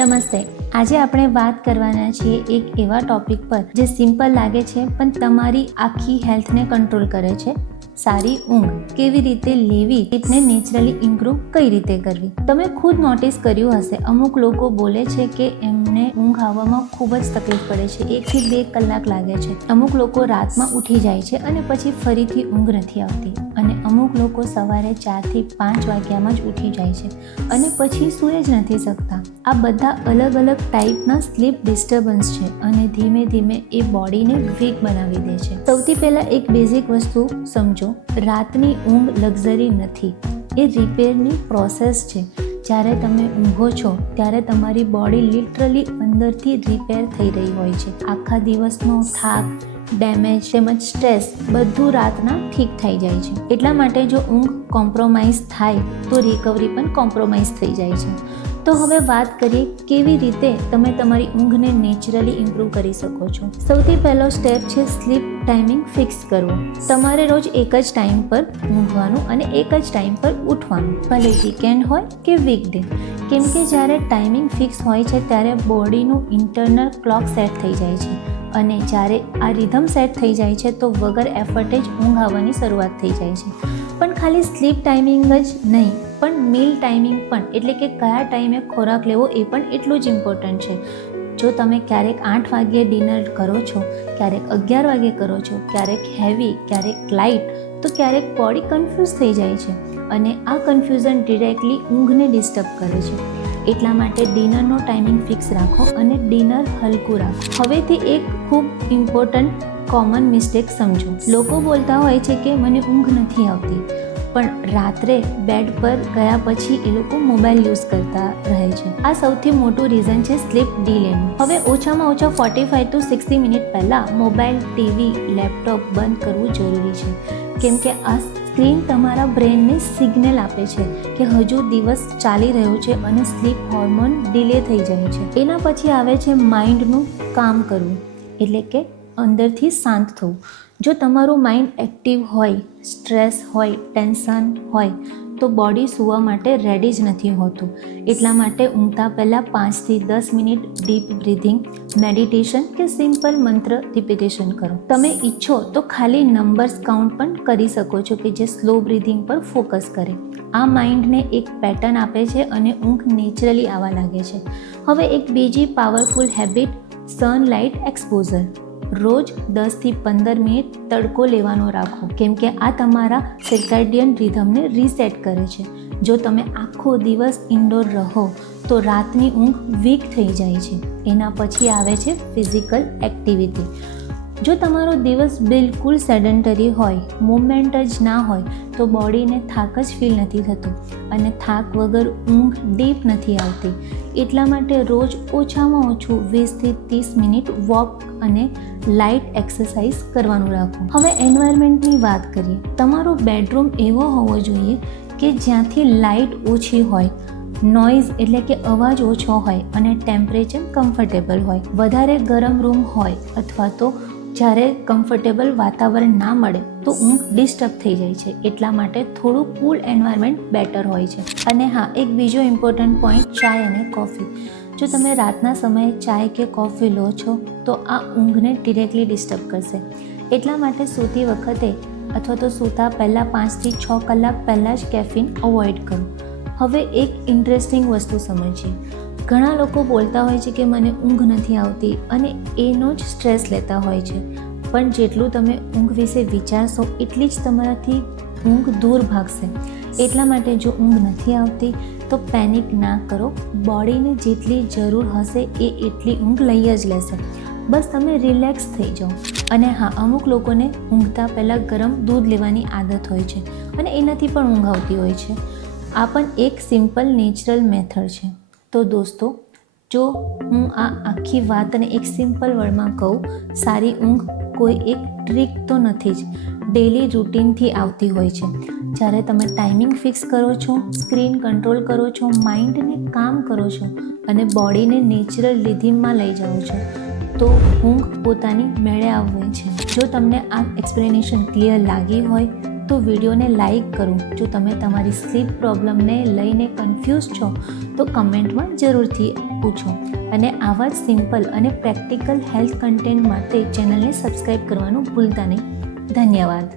નમસ્તે. આજે આપણે વાત કરવાના છીએ એક એવા ટોપિક પર જે સિમ્પલ લાગે છે પણ તમારી આખી હેલ્થને કંટ્રોલ કરે છે. સારી ઊંઘ કેવી રીતે લેવી, સ્લીપને નેચરલી ઇમ્પ્રૂવ કઈ રીતે કરવી. તમે ખુદ નોટિસ કર્યું હશે, અમુક લોકો બોલે છે કે એમને ઊંઘ આવવામાં ખૂબ જ તકલીફ પડે છે, 1 થી 2 કલાક લાગે છે. અમુક લોકો રાતમાં ઉઠી જાય છે અને પછી ફરીથી ઊંઘ નથી આવતી, અને અમુક લોકો સવારે 4 થી 5 વાગ્યામાં જ ઉઠી જાય છે અને પછી સૂઈ જ નથી શકતા. આ બધા અલગ અલગ ટાઈપના સ્લીપ ડિસ્ટર્બન્સ છે અને ધીમે ધીમે એ બોડીને વીક બનાવી દે છે. સૌથી પહેલાં એક બેઝિક વસ્તુ સમજો, રાતની ઊંઘ લક્ઝરી નથી, એ રિપેરની પ્રોસેસ છે. જ્યારે તમે ઊંઘો છો ત્યારે તમારી બોડી લિટરલી અંદરથી રિપેર થઈ રહી હોય છે. આખા દિવસનો થાક, ડેમેજ તેમજ સ્ટ્રેસ બધું રાતના ઠીક થઈ જાય છે. એટલા માટે જો ઊંઘ કોમ્પ્રોમાઇઝ થાય તો રિકવરી પણ કોમ્પ્રોમાઇઝ થઈ જાય છે. તો હવે વાત કરીએ કેવી રીતે તમે તમારી ઊંઘને નેચરલી ઇમ્પ્રૂવ કરી શકો છો. સૌથી પહેલો સ્ટેપ છે સ્લીપ ટાઈમિંગ ફિક્સ કરવો. તમારે રોજ એક જ ટાઈમ પર ઊંઘવાનું અને એક જ ટાઈમ પર ઉઠવાનું, ભલે વીકેન્ડ હોય કે વીકડે. કેમ કે જ્યારે ટાઈમિંગ ફિક્સ હોય છે ત્યારે બોડીનું ઇન્ટરનલ ક્લોક સેટ થઈ જાય છે, અને જ્યારે આ રિધમ સેટ થઈ જાય છે તો વગર એફર્ટે જ ઊંઘ આવવાની શરૂઆત થઈ જાય છે. પણ ખાલી સ્લીપ ટાઈમિંગ જ નહીં, પણ મીલ ટાઈમિંગ પણ, એટલે કે કયા ટાઈમે ખોરાક લેવો એ પણ એટલું જ ઇમ્પોર્ટન્ટ છે. જો તમે ક્યારેક 8 વાગ્યે ડિનર કરો છો, ક્યારેક 11 વાગ્યે કરો છો, ક્યારેક હેવી, ક્યારેક લાઇટ, તો ક્યારેક બોડી કન્ફ્યુઝ થઈ જાય છે, અને આ કન્ફ્યુઝન ડિરેક્ટલી ઊંઘને ડિસ્ટર્બ કરે છે. એટલા માટે ડિનરનો ટાઈમિંગ ફિક્સ રાખો અને ડિનર હલકું રાખો. હવેથી એક ખૂબ ઇમ્પોર્ટન્ટ કોમન મિસ્ટેક સમજો. લોકો બોલતા હોય છે કે મને ઊંઘ નથી આવતી, પણ રાત્રે બેડ પર ગયા પછી એ લોકો મોબાઈલ યુઝ કરતા રહે છે. આ સૌથી મોટું રીઝન છે સ્લીપ ડીલેનું. હવે ઓછામાં ઓછા 45 to 60 મિનિટ પહેલાં મોબાઈલ, ટીવી, લેપટોપ બંધ કરવું જરૂરી છે. કેમ કે આ સ્ક્રીન તમારા બ્રેનને સિગ્નલ આપે છે કે હજુ દિવસ ચાલી રહ્યો છે અને સ્લીપ હોર્મોન ડિલે થઈ જાય છે. એના પછી આવે છે માઇન્ડનું કામ કરવું, એટલે કે અંદરથી શાંત થવું. જો તમારું માઇન્ડ એક્ટિવ હોય, સ્ટ્રેસ હોય, ટેન્શન હોય, તો બોડી સૂવા માટે રેડી જ નથી હોતું. એટલા માટે ઊંઘતા પહેલાં 5 થી 10 મિનિટ ડીપ બ્રીથિંગ, મેડિટેશન કે સિમ્પલ મંત્ર રિપીટેશન કરો. તમે ઈચ્છો તો ખાલી નંબર્સ કાઉન્ટ પણ કરી શકો છો કે જે સ્લો બ્રીથિંગ પર ફોકસ કરે. આ માઇન્ડને એક પેટર્ન આપે છે અને ઊંઘ નેચરલી આવવા લાગે છે. હવે એક બીજી પાવરફુલ હેબિટ, સનલાઇટ એક્સપોઝર. રોજ 10 થી 15 મિનિટ તડકો લેવાનો રાખો, કેમ કે આ તમારા સર્કેડિયન રિધમને રીસેટ કરે છે. જો તમે આખો દિવસ ઇન્ડોર રહો તો રાતની ઊંઘ વીક થઈ જાય છે. એના પછી આવે છે ફિઝિકલ એક્ટિવિટી. જો તમારો દિવસ બિલકુલ સેડન્ટરી હોય, મૂવમેન્ટ જ ના હોય, તો બોડીને થાક જ ફીલ નથી થતો, અને થાક વગર ઊંઘ ડીપ નથી આવતી. એટલા માટે રોજ ઓછામાં ઓછું 20 થી 30 મિનિટ વોક અને લાઇટ એક્સરસાઇઝ કરવાનું રાખો. હવે એન્વાયરમેન્ટની વાત કરીએ. તમારો બેડરૂમ એવો હોવો જોઈએ કે જ્યાંથી લાઇટ ઓછી હોય, નોઇઝ એટલે કે અવાજ ઓછો હોય, અને ટેમ્પરેચર કમ્ફર્ટેબલ હોય. વધારે ગરમ રૂમ હોય અથવા તો જ્યારે કમ્ફર્ટેબલ વાતાવરણ ના મળે તો ઊંઘ ડિસ્ટર્બ થઈ જાય છે. એટલા માટે થોડું કૂલ એન્વાયરમેન્ટ બેટર હોય છે. અને હા, એક બીજો ઇમ્પોર્ટન્ટ પોઈન્ટ, ચાય અને કોફી. જો તમે રાતના સમયે ચાય કે કોફી લો છો તો આ ઊંઘને ડિરેક્ટલી ડિસ્ટર્બ કરશે. એટલા માટે સૂતી વખતે અથવા તો સૂતા પહેલાં 5 થી 6 કલાક પહેલાં જ કેફીન અવોઇડ કરો. હવે એક ઇન્ટરેસ્ટિંગ વસ્તુ સમજીએ. ઘણા લોકો બોલતા હોય છે કે મને ઊંઘ નથી આવતી, અને એનો જ સ્ટ્રેસ લેતા હોય છે. પણ જેટલું તમે ઊંઘ વિશે વિચારશો એટલી જ તમારાથી ઊંઘ દૂર ભાગશે. એટલા માટે જો ઊંઘ નથી આવતી તો પેનિક ના કરો. બોડીને જેટલી જરૂર હશે એ એટલી ઊંઘ લઈ જ લેશે. બસ તમે રિલેક્સ થઈ જાઓ. અને હા, અમુક લોકોને ઊંઘતા પહેલાં ગરમ દૂધ લેવાની આદત હોય છે અને એનાથી પણ ઊંઘ આવતી હોય છે. આ પણ એક સિમ્પલ નેચરલ મેથડ છે. તો દોસ્તો, જો હું આ આખી વાતને એક સિમ્પલ વર્ડમાં કહું, સારી ઊંઘ કોઈ એક ટ્રીક તો નથી જ, ડેલી રૂટીનથી આવતી હોય છે. જ્યારે તમે ટાઈમિંગ ફિક્સ કરો છો, સ્ક્રીન કંટ્રોલ કરો છો, માઇન્ડને કામ કરો છો અને બોડીને નેચરલ રિધમમાં લઈ જાઓ છો, તો ઊંઘ પોતાની મેળે આવે છે. જો તમને આ એક્સપ્લેનેશન ક્લિયર લાગી હોય તો વિડીયોને લાઈક કરો. જો તમે તમારી સ્લીપ પ્રોબ્લેમને લઈને કન્ફ્યુઝ છો તો કમેન્ટમાં જરૂરથી પૂછો. અને આવા જ સિમ્પલ અને પ્રેક્ટિકલ હેલ્થ કન્ટેન્ટ માટે ચેનલને સબસ્ક્રાઈબ કરવાનું ભૂલતા નહીં. ધન્યવાદ.